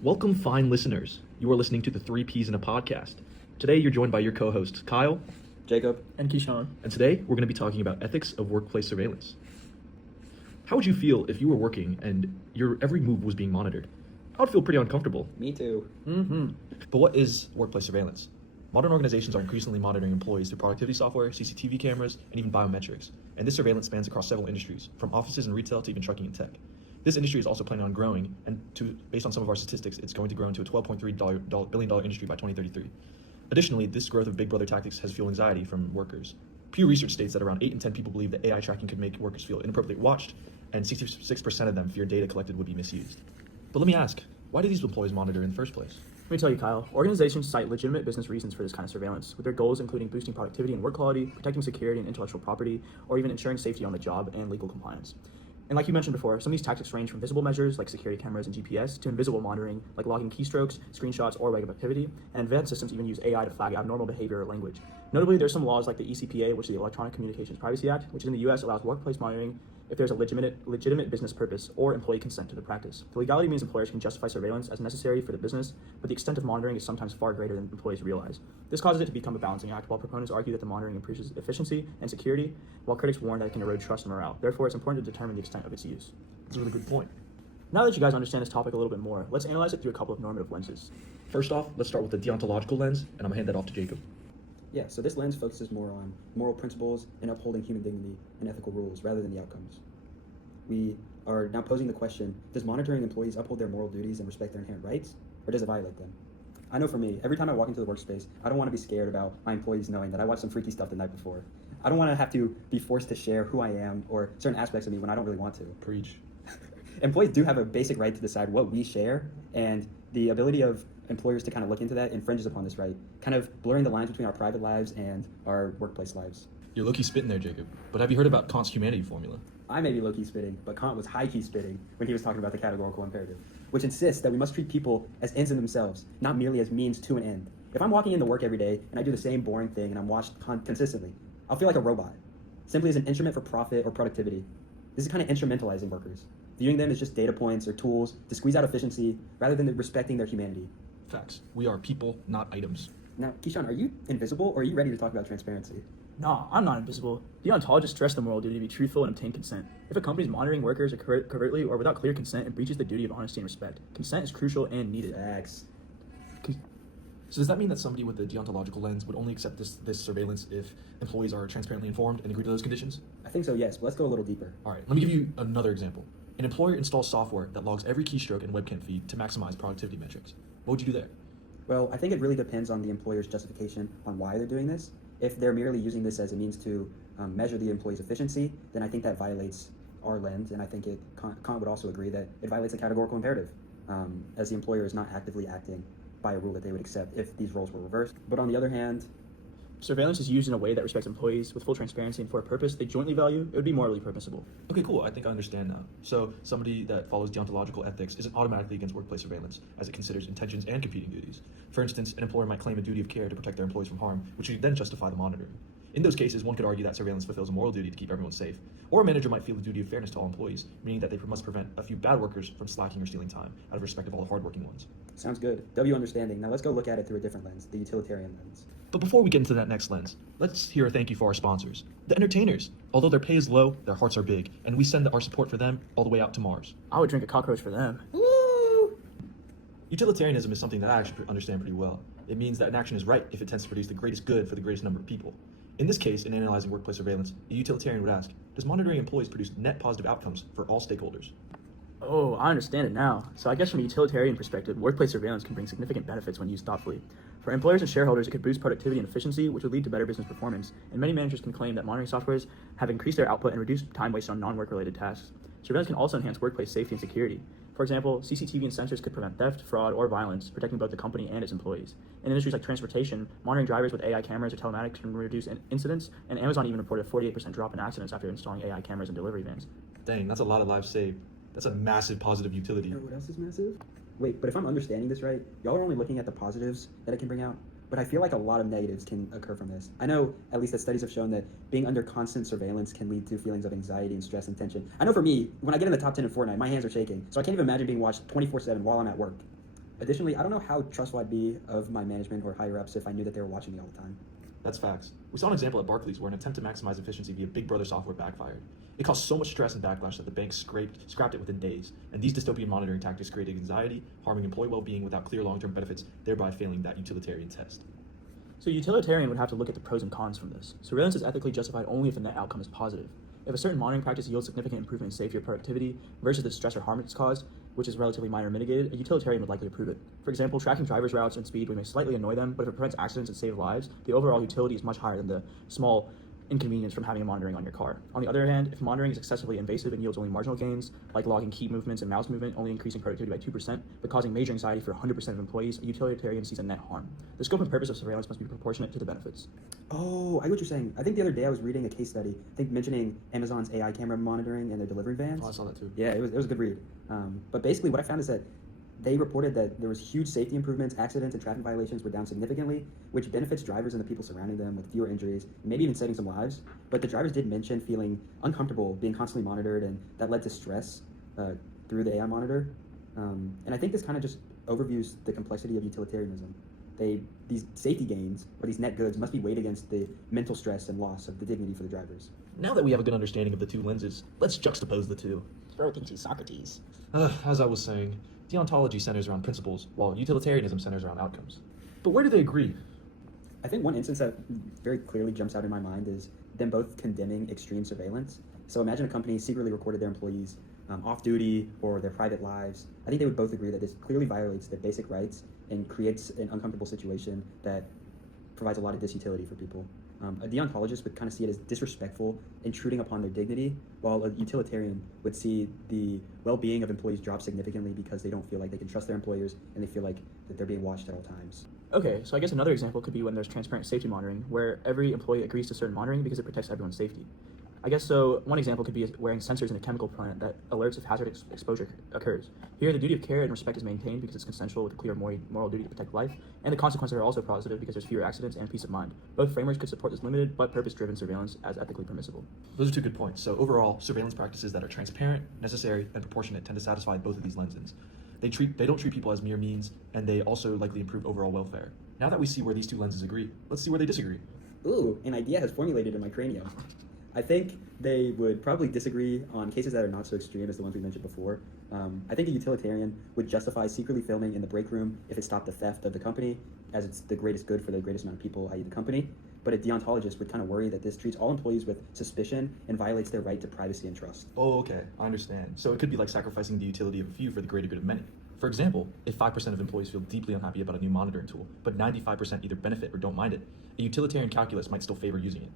Welcome, fine listeners. You are listening to the 3Ps in a Podcast. Today, you're joined by your co-hosts, Kyle, Jacob, and Kishan. and today we're going to be talking about ethics of workplace surveillance. How would you feel if you were working and your every move was being monitored? I would feel pretty uncomfortable. me too. But what is workplace surveillance? Modern organizations are increasingly monitoring employees through productivity software, CCTV cameras, and even biometrics. And this surveillance spans across several industries, from offices and retail to even trucking and tech. This industry is also planning on growing, and based on some of our statistics, it's going to grow into a $12.3 billion industry by 2033. Additionally, this growth of Big Brother tactics has fueled anxiety from workers. Pew Research states that around 8 in 10 people believe that AI tracking could make workers feel inappropriately watched, and 66% of them fear data collected would be misused. But let me ask, why do these employees monitor in the first place? Let me tell you, Kyle, organizations cite legitimate business reasons for this kind of surveillance, with their goals including boosting productivity and work quality, protecting security and intellectual property, or even ensuring safety on the job and legal compliance. And like you mentioned before, some of these tactics range from visible measures like security cameras and GPS to invisible monitoring like logging keystrokes, screenshots, or web activity, and advanced systems even use AI to flag abnormal behavior or language. Notably, there's some laws like the ECPA, which is the Electronic Communications Privacy Act, which in the US allows workplace monitoring if there's a legitimate business purpose or employee consent to the practice. The legality means employers can justify surveillance as necessary for the business, but the extent of monitoring is sometimes far greater than employees realize. This causes it to become a balancing act, while proponents argue that the monitoring improves efficiency and security, while critics warn that it can erode trust and morale. Therefore, it's important to determine the extent of its use. That's a really good point. Now that you guys understand this topic a little bit more, let's analyze it through a couple of normative lenses. First off, let's start with the deontological lens, and I'm going to hand that off to Jacob. Yeah, so this lens focuses more on moral principles and upholding human dignity and ethical rules rather than the outcomes. We are now posing the question, does monitoring employees uphold their moral duties and respect their inherent rights, or does it violate them? I know for me, every time I walk into the workspace, I don't want to be scared about my employees knowing that I watched some freaky stuff the night before. I don't want to have to be forced to share who I am or certain aspects of me when I don't really want to. Preach. Employees do have a basic right to decide what we share, and the ability of employers to kind of look into that infringes upon this right, kind of blurring the lines between our private lives and our workplace lives. You're low-key spitting there, Jacob. But have you heard about Kant's humanity formula? I may be low-key spitting, but Kant was high-key spitting when he was talking about the categorical imperative, which insists that we must treat people as ends in themselves, not merely as means to an end. If I'm walking into work every day and I do the same boring thing and I'm watched consistently, I'll feel like a robot, simply as an instrument for profit or productivity. This is kind of instrumentalizing workers, viewing them as just data points or tools to squeeze out efficiency rather than respecting their humanity. Facts. We are people, not items. Now, Kishan, are you invisible or are you ready to talk about transparency? No, I'm not invisible. Deontologists stress the moral duty to be truthful and obtain consent. If a company is monitoring workers covertly or without clear consent, it breaches the duty of honesty and respect. Consent is crucial and needed. Facts. So does that mean that somebody with the deontological lens would only accept this surveillance if employees are transparently informed and agree to those conditions? I think so, yes, but let's go a little deeper. All right, let me give you another example. An employer installs software that logs every keystroke and webcam feed to maximize productivity metrics. What would you do there? Well, I think it really depends on the employer's justification on why they're doing this. If they're merely using this as a means to measure the employee's efficiency, then I think that violates our lens, and I think Kant would also agree that it violates the categorical imperative, as the employer is not actively acting by a rule that they would accept if these roles were reversed. But on the other hand, surveillance is used in a way that respects employees with full transparency and for a purpose they jointly value, it would be morally permissible. Okay, cool. I think I understand now. So somebody that follows deontological ethics isn't automatically against workplace surveillance, as it considers intentions and competing duties. For instance, an employer might claim a duty of care to protect their employees from harm, which would then justify the monitoring. In those cases, one could argue that surveillance fulfills a moral duty to keep everyone safe. Or a manager might feel the duty of fairness to all employees, meaning that they must prevent a few bad workers from slacking or stealing time, out of respect of all the hardworking ones. sounds good. W understanding. Now let's go look at it through a different lens, the utilitarian lens. But before we get into that next lens, let's hear a thank you for our sponsors, the entertainers. Although their pay is low, their hearts are big, and we send our support for them all the way out to Mars. I would drink a cockroach for them. Utilitarianism is something that I actually understand pretty well. It means that an action is right if it tends to produce the greatest good for the greatest number of people. In this case, in analyzing workplace surveillance, a utilitarian would ask, does monitoring employees produce net positive outcomes for all stakeholders? Oh, I understand it now. So I guess from a utilitarian perspective, workplace surveillance can bring significant benefits when used thoughtfully. For employers and shareholders, it could boost productivity and efficiency, which would lead to better business performance. And many managers can claim that monitoring softwares have increased their output and reduced time wasted on non-work related tasks. Surveillance can also enhance workplace safety and security. For example, CCTV and sensors could prevent theft, fraud, or violence, protecting both the company and its employees. In industries like transportation, monitoring drivers with AI cameras or telematics can reduce incidents, and Amazon even reported a 48% drop in accidents after installing AI cameras in delivery vans. Dang, that's a lot of lives saved. That's a massive positive utility. You know what else is massive? Wait, but if I'm understanding this right, y'all are only looking at the positives that it can bring out, but I feel like a lot of negatives can occur from this. I know, at least that studies have shown that being under constant surveillance can lead to feelings of anxiety and stress and tension. I know for me, when I get in the top 10 in Fortnite, my hands are shaking, so I can't even imagine being watched 24/7 while I'm at work. Additionally, I don't know how trustful I'd be of my management or higher ups if I knew that they were watching me all the time. That's facts. We saw an example at Barclays where an attempt to maximize efficiency via Big Brother software backfired. It caused so much stress and backlash that the bank scrapped it within days. And these dystopian monitoring tactics created anxiety, harming employee well-being without clear long-term benefits, thereby failing that utilitarian test. So a utilitarian would have to look at the pros and cons from this. Surveillance is ethically justified only if the net outcome is positive. If a certain monitoring practice yields significant improvement in safety or productivity versus the stress or harm it's caused, which is relatively minor or mitigated, a utilitarian would likely approve it. For example, tracking drivers' routes and speed may slightly annoy them, but if it prevents accidents and saves lives, the overall utility is much higher than the small inconvenience from having a monitoring on your car. On the other hand, if monitoring is excessively invasive and yields only marginal gains, like logging key movements and mouse movement, only increasing productivity by 2%, but causing major anxiety for 100% of employees, a utilitarian sees a net harm. The scope and purpose of surveillance must be proportionate to the benefits. Oh, I get what you're saying. I think the other day I was reading a case study, I think mentioning Amazon's AI camera monitoring and their delivery vans. Oh, I saw that too. Yeah, it was a good read. But basically what I found is that they reported that there was huge safety improvements, accidents and traffic violations were down significantly, which benefits drivers and the people surrounding them with fewer injuries, maybe even saving some lives. But the drivers did mention feeling uncomfortable being constantly monitored, and that led to stress through the AI monitor. And I think this kind of just overviews the complexity of utilitarianism. These safety gains, or these net goods, must be weighed against the mental stress and loss of the dignity for the drivers. Now that we have a good understanding of the two lenses, let's juxtapose the two. Broken to Socrates. As I was saying, deontology centers around principles, while utilitarianism centers around outcomes. But where do they agree? I think one instance that very clearly jumps out in my mind is them both condemning extreme surveillance. So imagine a company secretly recorded their employees off duty or their private lives. I think they would both agree that this clearly violates their basic rights and creates an uncomfortable situation that provides a lot of disutility for people. A deontologist would kind of see it as disrespectful, intruding upon their dignity, while a utilitarian would see the well-being of employees drop significantly because they don't feel like they can trust their employers and they feel like that they're being watched at all times. Okay, so I guess another example could be when there's transparent safety monitoring, where every employee agrees to certain monitoring because it protects everyone's safety. I guess so one example could be wearing sensors in a chemical plant that alerts if hazard exposure occurs. Here, the duty of care and respect is maintained because it's consensual with a clear moral duty to protect life, and the consequences are also positive because there's fewer accidents and peace of mind. Both frameworks could support this limited but purpose-driven surveillance as ethically permissible. Those are two good points. So overall, surveillance practices that are transparent, necessary, and proportionate tend to satisfy both of these lenses. They don't treat people as mere means, and they also likely improve overall welfare. Now that we see where these two lenses agree, let's see where they disagree. Ooh, an idea has formulated in my cranium. I think they would probably disagree on cases that are not so extreme as the ones we mentioned before. I think a utilitarian would justify secretly filming in the break room if it stopped the theft of the company, as it's the greatest good for the greatest amount of people, i.e. the company. But a deontologist would kind of worry that this treats all employees with suspicion and violates their right to privacy and trust. Oh, okay, I understand. So it could be like sacrificing the utility of a few for the greater good of many. For example, if 5% of employees feel deeply unhappy about a new monitoring tool, but 95% either benefit or don't mind it, a utilitarian calculus might still favor using it.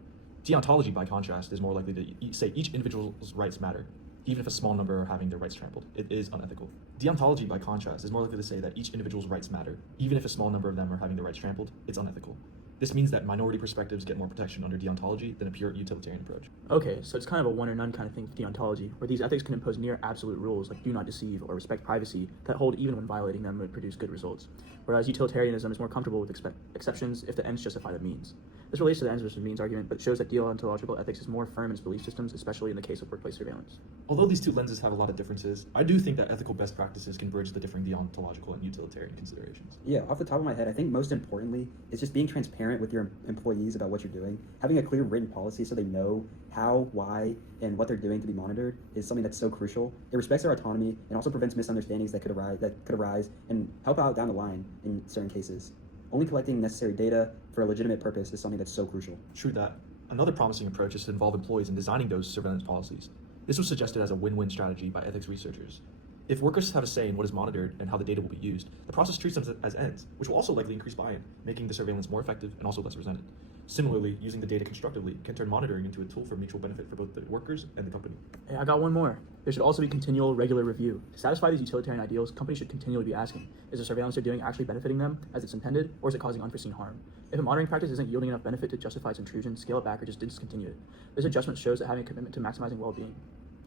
Deontology, by contrast, is more likely to say each individual's rights matter, even if a small number are having their rights trampled. It is unethical. Deontology, by contrast, is more likely to say that each individual's rights matter, even if a small number of them are having their rights trampled. It's unethical. This means that minority perspectives get more protection under deontology than a pure utilitarian approach. Okay, so it's kind of a one or none kind of thing with deontology, where these ethics can impose near absolute rules like do not deceive or respect privacy that hold even when violating them would produce good results, whereas utilitarianism is more comfortable with exceptions if the ends justify the means. This relates to the ends versus means argument, but shows that deontological ethics is more firm in its belief systems, especially in the case of workplace surveillance. Although these two lenses have a lot of differences, I do think that ethical best practices can bridge the differing deontological and utilitarian considerations. Yeah, off the top of my head, I think most importantly, it's just being transparent with your employees about what you're doing. Having a clear written policy so they know how, why, and what they're doing to be monitored is something that's so crucial. It respects their autonomy and also prevents misunderstandings that could arise and help out down the line in certain cases. Only collecting necessary data for a legitimate purpose is something that's so crucial. True that. Another promising approach is to involve employees in designing those surveillance policies. This was suggested as a win-win strategy by ethics researchers. If workers have a say in what is monitored and how the data will be used, the process treats them as ends, which will also likely increase buy-in, making the surveillance more effective and also less resented. Similarly, using the data constructively can turn monitoring into a tool for mutual benefit for both the workers and the company. Hey, I got one more. There should also be continual, regular review. To satisfy these utilitarian ideals, companies should continually be asking, is the surveillance they're doing actually benefiting them as it's intended, or is it causing unforeseen harm? If a monitoring practice isn't yielding enough benefit to justify its intrusion, scale it back or just discontinue it. This adjustment shows that having a commitment to maximizing well-being.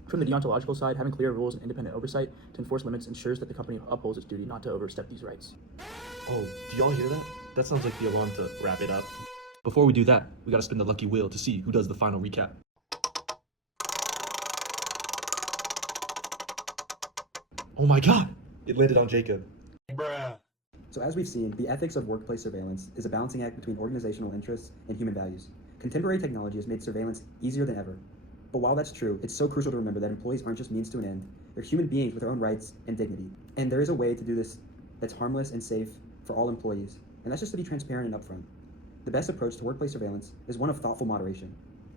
From the deontological side, having clear rules and independent oversight to enforce limits ensures that the company upholds its duty not to overstep these rights. Oh, do y'all hear that? That sounds like the alarm to wrap it up. Before we do that, we gotta spin the lucky wheel to see who does the final recap. Oh my god! It landed on Jacob. Bruh. So as we've seen, the ethics of workplace surveillance is a balancing act between organizational interests and human values. Contemporary technology has made surveillance easier than ever. But while that's true, it's so crucial to remember that employees aren't just means to an end. They're human beings with their own rights and dignity. And there is a way to do this that's harmless and safe for all employees, and that's just to be transparent and upfront. The best approach to workplace surveillance is one of thoughtful moderation,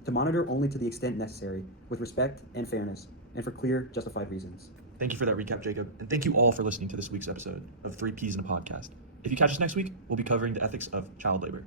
to monitor only to the extent necessary, with respect and fairness, and for clear, justified reasons. Thank you for that recap, Jacob, and thank you all for listening to this week's episode of 3 Ps in a Podcast. If you catch us next week, we'll be covering the ethics of child labor.